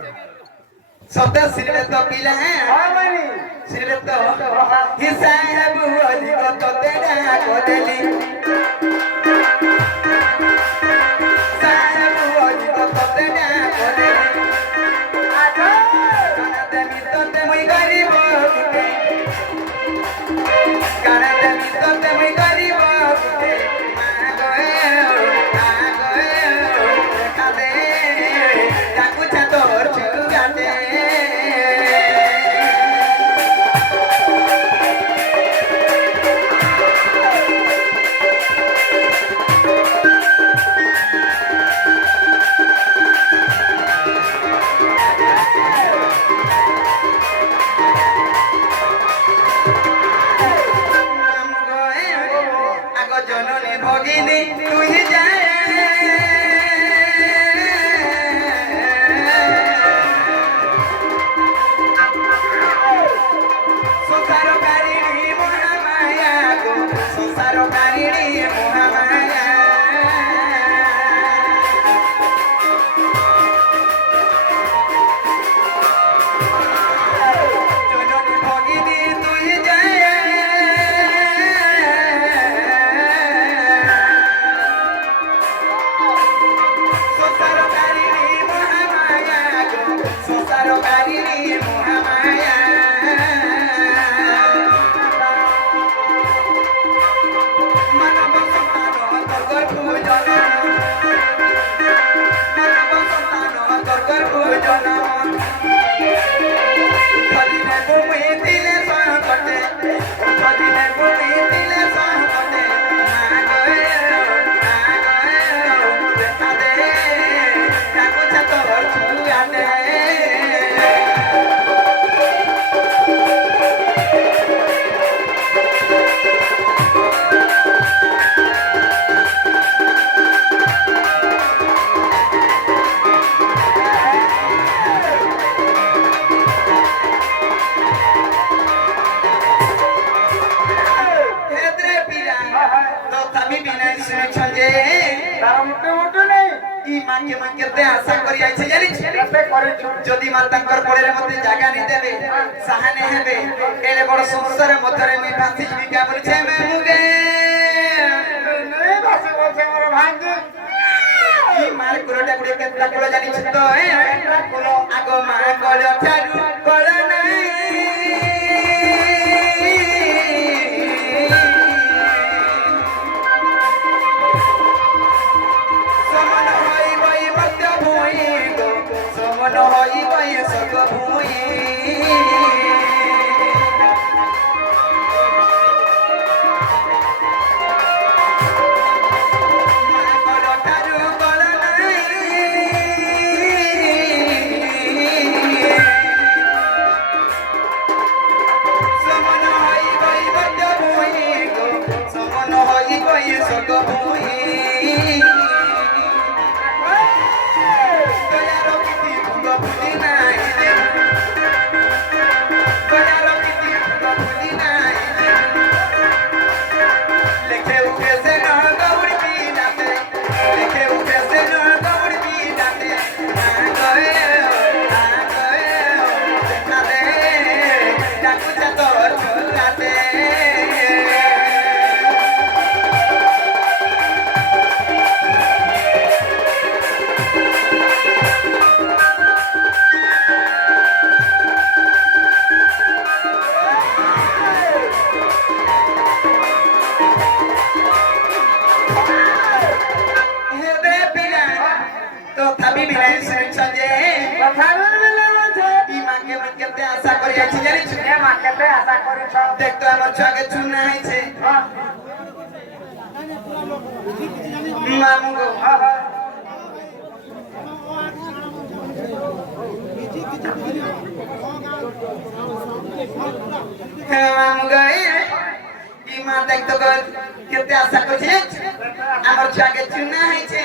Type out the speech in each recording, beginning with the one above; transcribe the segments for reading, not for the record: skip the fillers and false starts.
सदा सिरले तो पिला हां मानी सिरले तो हिस्सा है बुआली को तो तेरा को देली साहेब बुआली को तो तेरा को देली आजा काना देमी तो ते मुई गरीब के काना देमी तो ते मुई गरीब के मां गए देखा दे जाकू छतोर छुआ दे जननी भगिनी तू ही जाए संसार कारिणी महामाया को संसार कारिणी महामाया जननी भगिनी तू ही जाए संसारकारिणी महामाया मानव संतान दुर्गर पूजन मानव संतान दुर्गर पूजन धरिने भूमि दिले संकटे धरिने भूमि दिले संकटे देखा दे जाको छतोर छुआ दे मांगे मांगे ते आशा करी आइछे जानि केते करे जदी माता कर पड़े मते जागा नि देबे सहाने हेबे एले बड़ संसार मधरे मी फांसी जीविका बोली छे मैं मुगे नै बासे बोलछे मोर भांजी ई मार कुरोटा गुडे केतला कुलो जानि छ तो ए कुलो आगो मा कलो चारु कलो नै मन होई गई सग भूई समन होई गई बद भूई समन होई गई सग भूई देख तो আমার ছকে চুনা হইছে মামু গো হ্যাঁ মামু গো ই মা দেখ তো কেতে আশা করছে আমার ছকে চুনা হইছে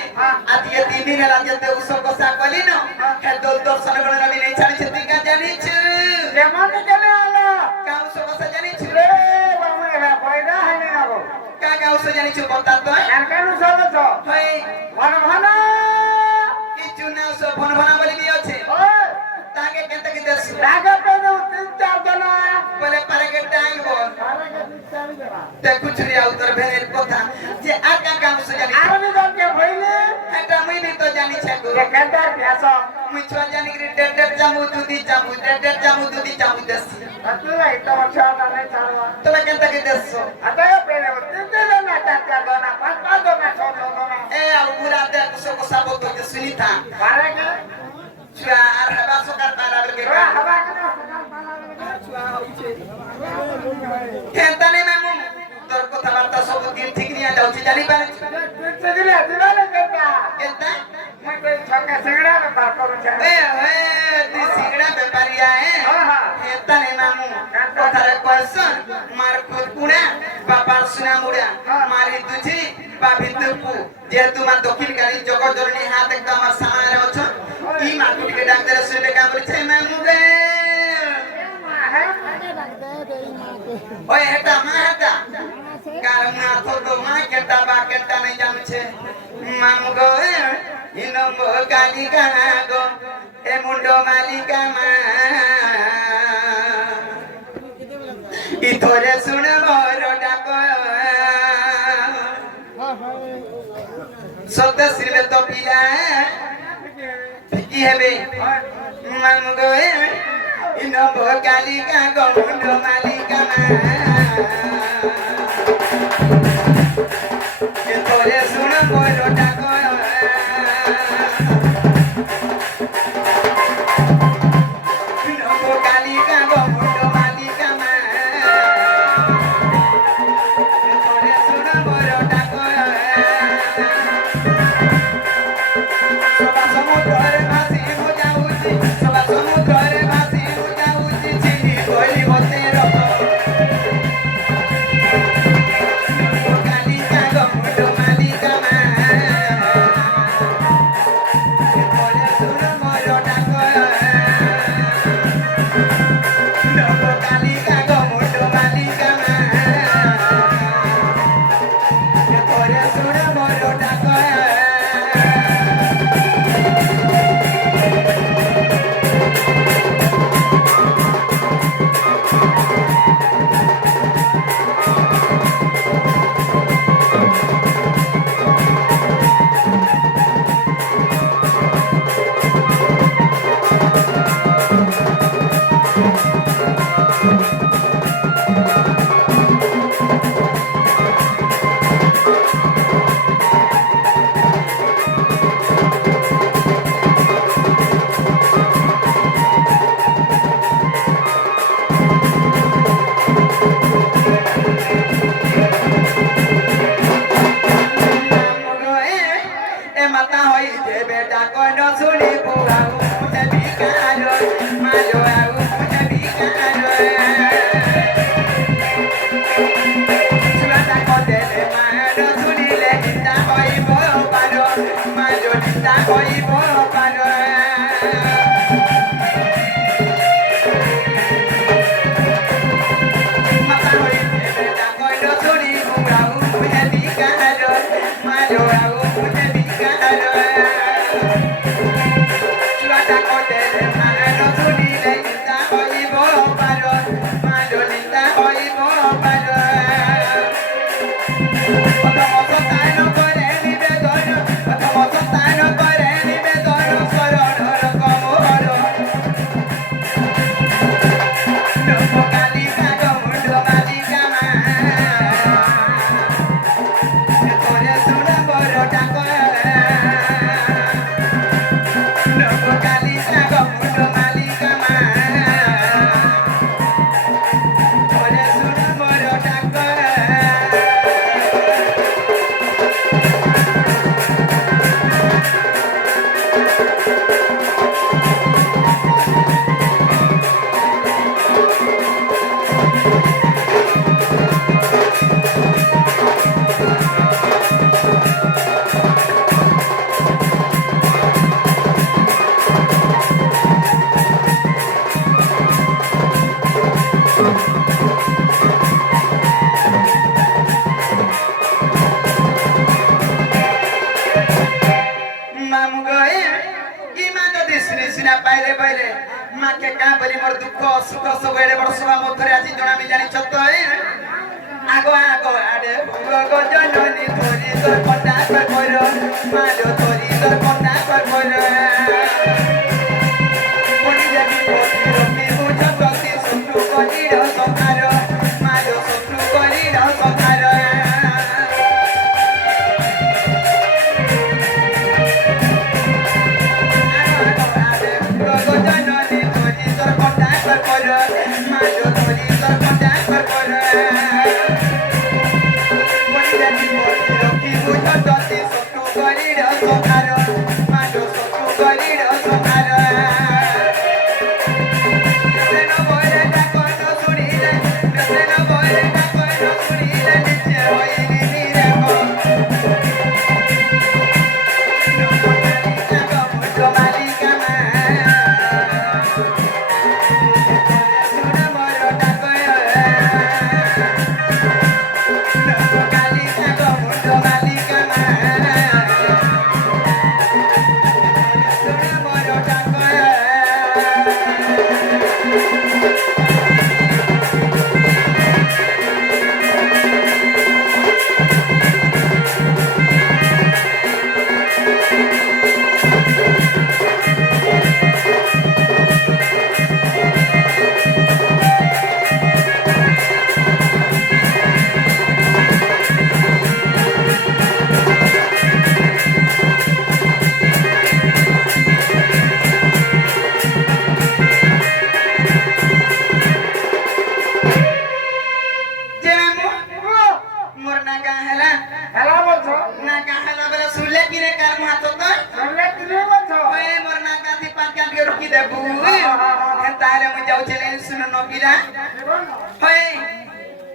আজকে 3 দিন লাগে তে উসব কষা কলি না হে দর্শন গণ নবী নাই ছাড়ছে তুই কা জানিছ যেমন জানে আলা কাউ সব কষা জানিছ রে বাবু এরা পয়দা হয়নি আগো কা কাউ সব জানিছ বলতা তো কেন সব তো হই ভন ভন কি চুনা সব ভন ভন বলি বি আছে দেখু ছুরি আউ তোর ভেনের কথা যে আকা কাম সে জানি আরবি দলকে হইলে এটা মুই নি তো জানি ছাগো কেনটা পেছ মুই ছুয়া জানি রে ডেড জামু দুদি জামু ডেড জামু দুদি জামু দেছি আতুলা ইতো ছাড়া নাই ছাড়বা তুমি কেনটা কে দেছো আতায় পেলে তিনটে না চারটা দনা পাঁচ পাঁচ দনা ছ দনা এ আউ পুরা দে কুসো কুসা বতো যে সুনিতা পারে কি ছুয়া আর হাবা সকার পারা রে হাবা কেন সকাল পালা ছুয়া হইছে কেনটা নে মামু তোর কথাবার্তা সব দিন ঠিক নিয়া যাଉଛି জানি পারে সেদিনে দিবালে কেনটা কেনটা মই তো ছকা সিগড়া ব্যাপার করুছে এ তুই সিগড়া ব্যাপারিয়া কেনটা নে মামু কথারে কোয়েশ্চন মার কুড়া বাবার সুনা মুড়া মারি দুজি বাবি তুপু যে তোমার দক্ষিণ গাড়ি জগজরণী হাত একদম আমার সামনে অছ ই মাটুটিকে ডাক দেরে শুনে কাম বলছে মামু রে ওই হেটা মা হেটা কারণ না তো মা কেটা বা কেটা নাই জানছে মামু গো ইনম কালিকা গো এ মুন্ড মালিকা মা ইথরে শুনে মোর ডাক সদা শ্রীলে তো পিলা কি হবে মামু গো ইনম কালিকা গো মুন্ড মালিকা মা ইথরে শুনে মোর ডাক ইনম কালিকা গো মুন্ড মালিকা মা ইথরে শুনে মোর ডাক সবা সমুদ্রে ভাসি মু যাউছি সবা সমুদ্রে ভাসি মু যাউছি চিনি বলি হতে রব কালিকা গো মুন্ড মালিকা মা ইথরে শুনে মোর ডাক কালিকা গো মুন্ড মালিকা মা ইথরে শুনে মোর ডাক মাতা হই দেবে ডাকন শুনি বুআউ মুতে বিকার মালো আউ মুতে বিকার সুরাটা কদেলে মার শুনিলে নিতা হইব পারো মালো নিতা হইব পারো মাতা হই দেবে ডাকন শুনি বুআউ মুতে বিকার মালো আউ মুতে বিকার সুরাটা কদেলে মার শুনিলে নিতা হইব পারো মালো নিতা হইব পারো প্রথম সন্তান করে নিবেদন প্রথম সন্তান করে নিবেদন শরণর কমর কালিকা গো মুন্ড মালিকা মা করে শুনে বড় ডাক কালিকা গো মুন্ড মালিকা মা করে শুনে বড় ডাক মামু গয়ে কি মা যদি শুনি শুনা পাইলে পাইলে মাকে কাঁ বলি মোর দুঃখ সুখ সব এড়ে বড় সভা মধ্যে আছি জনা মি জানি সত্য আগো আগো আরে গো জননী ধরি তোর কথা কর মালো ধরি তোর কথা কর বলি যাবি বলি রবি বুঝ প্রতি শত্রু করির সংহার মালো শত্রু করির সংহার তাহলে মই যাউছেলে শুন নবিরা হয়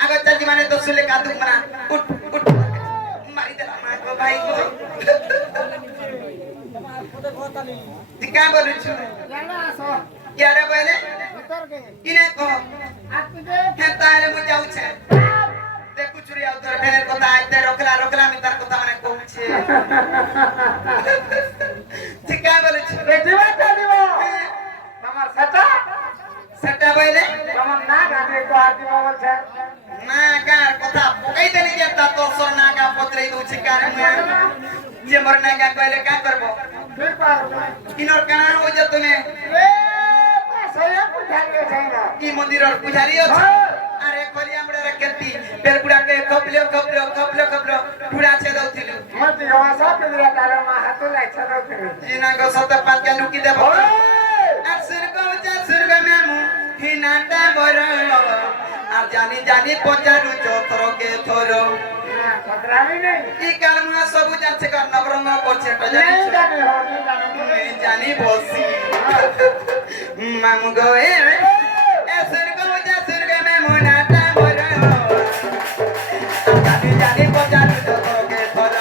আগে চাচি মানে তো শুলে কাদু মারা উঠ উঠ মারি দেলা মা গো ভাই গো টিকা বলছু জানা আসো কিয়ারে বলে ভিতর কে কিনে কো আজকে তাহলে মই যাউছে দেখু চুরি আউতর ফেরের কথা আইতে রকলা আমি তার কথা মানে কমছে টিকা বলছু দিবা তো দিব আমার সেটা সেটা বলে তোমার না গানে তো আদি বলছে না কার কথা পকাই দেনি যে তা তো সর না গা পত্রে দুছি কার যে মর না গা কইলে কা করব ঠিক পারো কিনর কানা হই যে তুমি এ সয়া পুজারি আছে না কি মন্দিরর পূজারি আছে আরে কলি আমরা রাখতি বেলপুড়া কে কপলো পুরা ছে দউতিলু মতি হওয়া পেদিরা তার মা হাত লাইছে না জিনা গো সত পাঁচটা লুকি দেব সুরগ মেমু হিনাটা বড় আর জানি জানি পচারু চতরকে থর না খতরামি নেই ই কারমা সবু যাচ্ছে কার নবরঙ্গ করছে তো জানি নেই জানি হনি জানি জানি বসি মামু গো এ সুরগ মেমু নাটা বড় জানি জানি পচারু চতরকে থর